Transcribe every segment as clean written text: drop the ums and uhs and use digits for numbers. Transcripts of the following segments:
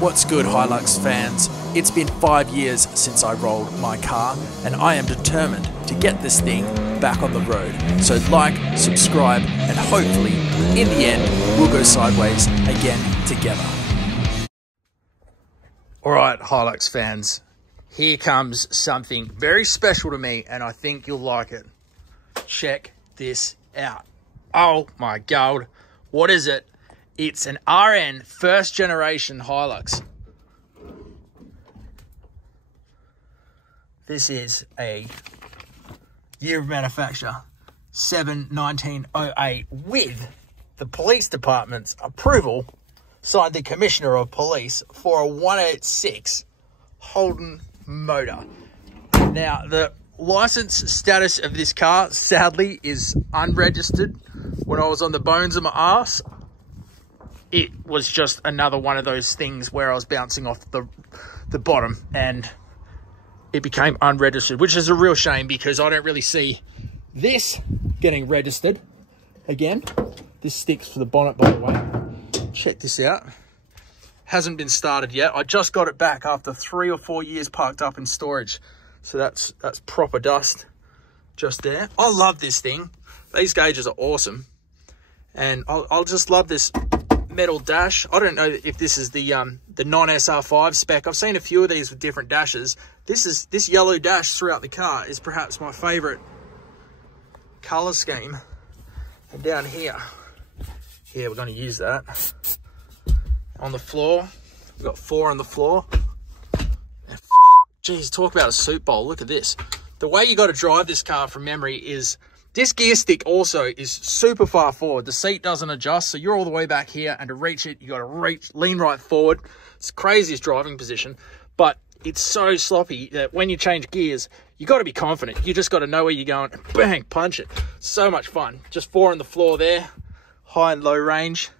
What's good, Hilux fans? It's been 5 years since I rolled my car, and I am determined to get this thing back on the road. So like, subscribe, and hopefully, in the end, we'll go sideways again together. Alright, Hilux fans, here comes something very special to me, and I think you'll like it. Check this out. Oh my god, what is it? It's an RN first generation Hilux. This is a year of manufacture, 7/1908, with the police department's approval, signed the Commissioner of Police, for a 186 Holden motor. Now, the license status of this car, sadly, is unregistered. When I was on the bones of my ass, it was just another one of those things where I was bouncing off the bottom and it became unregistered, which is a real shame because I don't really see this getting registered again. This sticks for the bonnet, by the way. Check this out. Hasn't been started yet. I just got it back after 3 or 4 years parked up in storage. So that's proper dust just there. I love this thing. These gauges are awesome. And I'll just love this metal dash. I don't know if this is the non-SR5 spec. I've seen a few of these with different dashes. This yellow dash throughout the car is perhaps my favorite color scheme. And down here, we're going to use that. On the floor, we've got 4 on the floor. And geez, talk about a soup bowl. Look at this. The way you got to drive this car from memory is this gear stick also is super far forward. The seat doesn't adjust, so you're all the way back here, and to reach it, you got to lean right forward. It's the craziest driving position, but it's so sloppy that when you change gears, you got to be confident. You just got to know where you're going and bang, punch it. So much fun. Just 4 on the floor there, high and low range.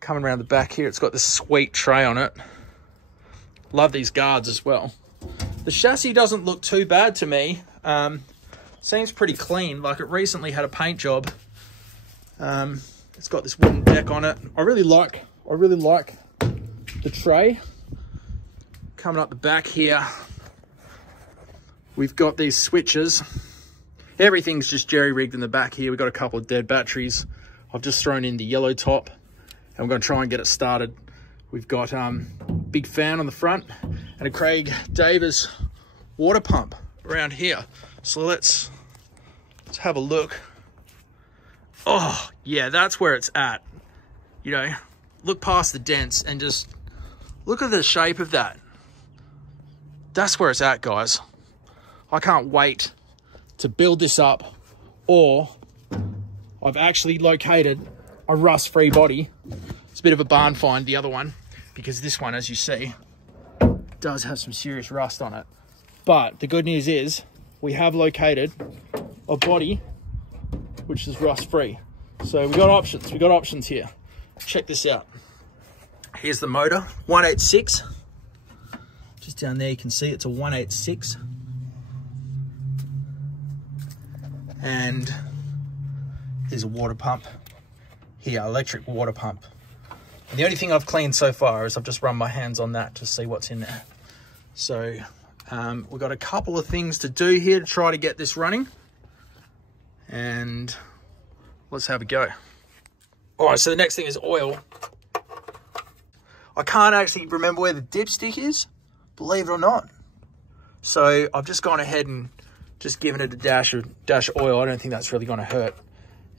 Coming around the back here, it's got this sweet tray on it. Love these guards as well. The chassis doesn't look too bad to me. Seems pretty clean, like it recently had a paint job. It's got this wooden deck on it. I really like the tray. Coming up the back here, we've got these switches. Everything's just jerry-rigged in the back here. We've got a couple of dead batteries. I've just thrown in the yellow top, and we're going to try and get it started. We've got big fan on the front and a Craig Davis water pump around here. So let's have a look. Oh, yeah, that's where it's at. You know, look past the dents and just look at the shape of that. That's where it's at, guys. I can't wait to build this up, or I've actually located a rust-free body. It's a bit of a barn find, the other one, because this one, as you see, does have some serious rust on it. But the good news is we have located a body which is rust-free. So we got options here. Check this out. Here's the motor, 186. Just down there you can see it's a 186. And here's a water pump here, electric water pump. And the only thing I've cleaned so far is I've just run my hands on that to see what's in there. So we've got a couple of things to do here to try to get this running. And let's have a go. All right, so the next thing is oil. I can't actually remember where the dipstick is, believe it or not. So I've just gone ahead and just given it a dash of oil. I don't think that's really going to hurt.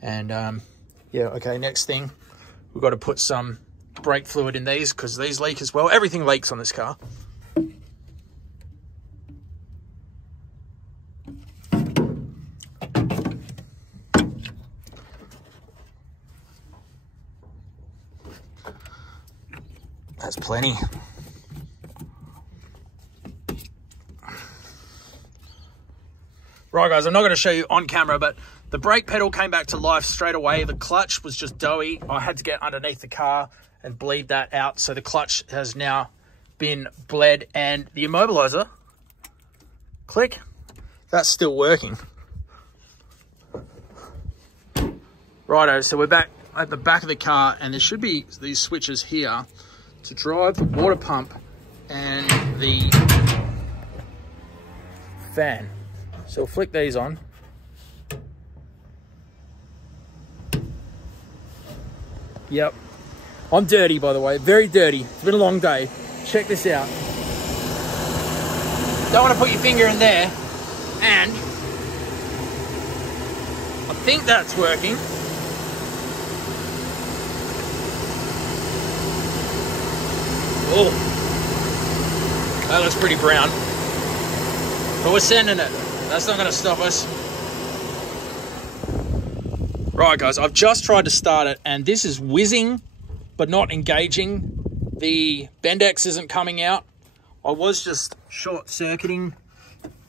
And yeah, okay, next thing, we've got to put some brake fluid in these because these leak as well. Everything leaks on this car. That's plenty. Right, guys, I'm not going to show you on camera, but the brake pedal came back to life straight away. The clutch was just doughy. I had to get underneath the car and bleed that out. So the clutch has now been bled, and the immobilizer, click, that's still working. Righto, so we're back at the back of the car, and there should be these switches here to drive the water pump and the fan. So we'll flick these on. Yep. I'm dirty, by the way, very dirty. It's been a long day. Check this out. Don't want to put your finger in there. And I think that's working. Oh, that looks pretty brown. But we're sending it. That's not going to stop us. Right, guys, I've just tried to start it, and this is whizzing, but not engaging. The Bendix isn't coming out. I was just short-circuiting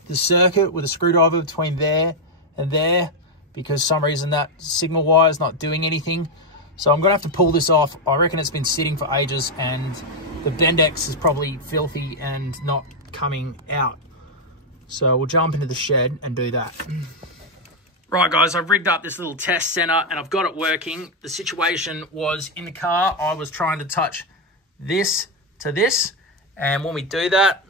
the circuit with a screwdriver between there and there, because some reason that signal wire is not doing anything. So I'm going to have to pull this off. I reckon it's been sitting for ages, and the Bendix is probably filthy and not coming out. So we'll jump into the shed and do that. Right, guys, I've rigged up this little test center and I've got it working. The situation was in the car, I was trying to touch this to this. And when we do that,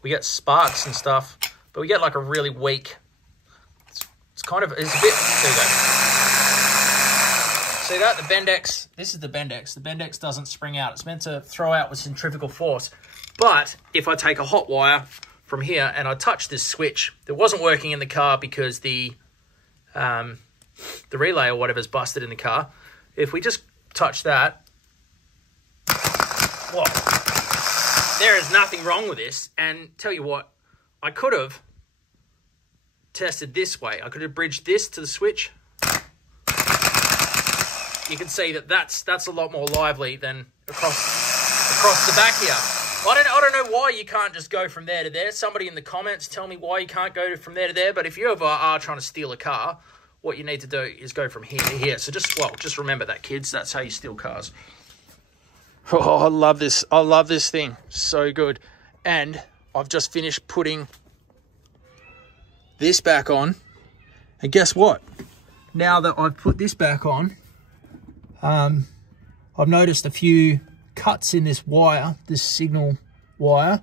we get sparks and stuff, but we get like a really weak, it's kind of, it's a bit, there we go. See that, the Bendix, this is the Bendix. The Bendix doesn't spring out. It's meant to throw out with centrifugal force. But if I take a hot wire from here and I touch this switch, it wasn't working in the car because the relay or whatever's busted in the car. If we just touch that, whoa, there is nothing wrong with this. And tell you what, I could have tested this way. I could have bridged this to the switch. You can see that that's a lot more lively than across the back here. I don't know why you can't just go from there to there. Somebody in the comments tell me why you can't go from there to there. But if you ever are trying to steal a car, what you need to do is go from here to here. So just remember that, kids. That's how you steal cars. Oh, I love this. I love this thing. So good. And I've just finished putting this back on. And guess what? Now that I've put this back on, I've noticed a few cuts in this wire, this signal wire.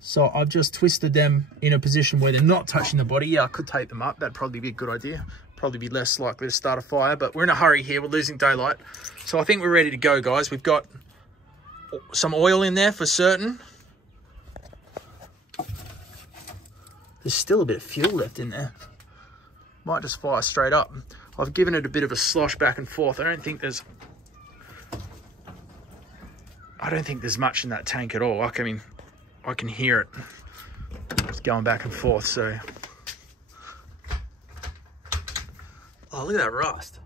So I've just twisted them in a position where they're not touching the body. Yeah, I could tape them up. That'd probably be a good idea. Probably be less likely to start a fire, but we're in a hurry here. We're losing daylight. So I think we're ready to go, guys. We've got some oil in there for certain. There's still a bit of fuel left in there. Might just fire straight up. I've given it a bit of a slosh back and forth. I don't think there's much in that tank at all. I mean, I can hear it. It's going back and forth, so. Oh, look at that rust.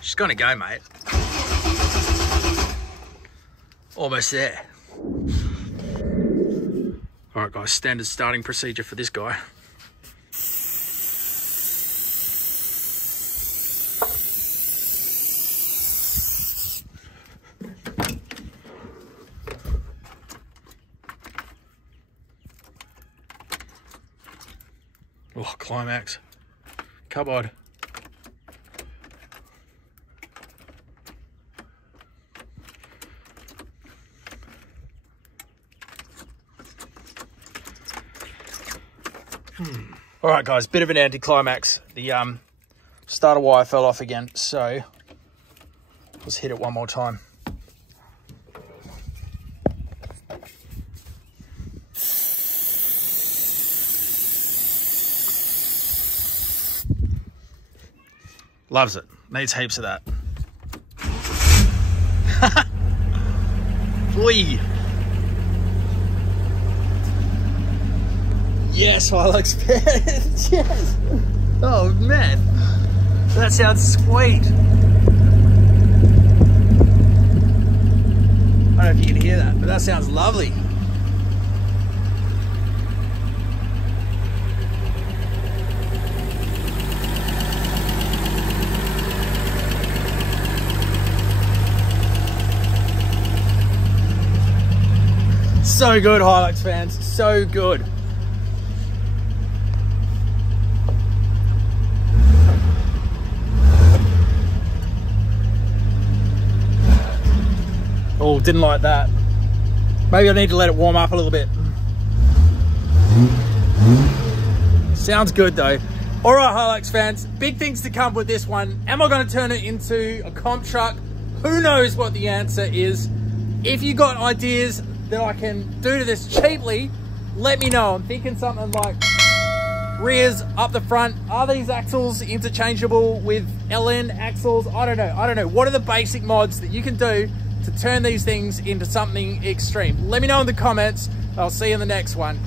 She's gonna go, mate. Almost there. All right, guys, standard starting procedure for this guy. Oh, climax. Cupboard. All right, guys, bit of an anticlimax. The starter wire fell off again, so let's hit it one more time. Loves it. Needs heaps of that. Flee. Yes, Hilux. Yes. Oh, man. That sounds sweet. I don't know if you can hear that, but that sounds lovely. So good, Hilux fans, so good. Oh, didn't like that. Maybe I need to let it warm up a little bit. Sounds good though. All right, Hilux fans, big things to come with this one. Am I going to turn it into a comp truck? Who knows what the answer is. If you got ideas that I can do to this cheaply, let me know. I'm thinking something like rears up the front. Are these axles interchangeable with LN axles? I don't know. What are the basic mods that you can do to turn these things into something extreme? Let me know in the comments. I'll see you in the next one.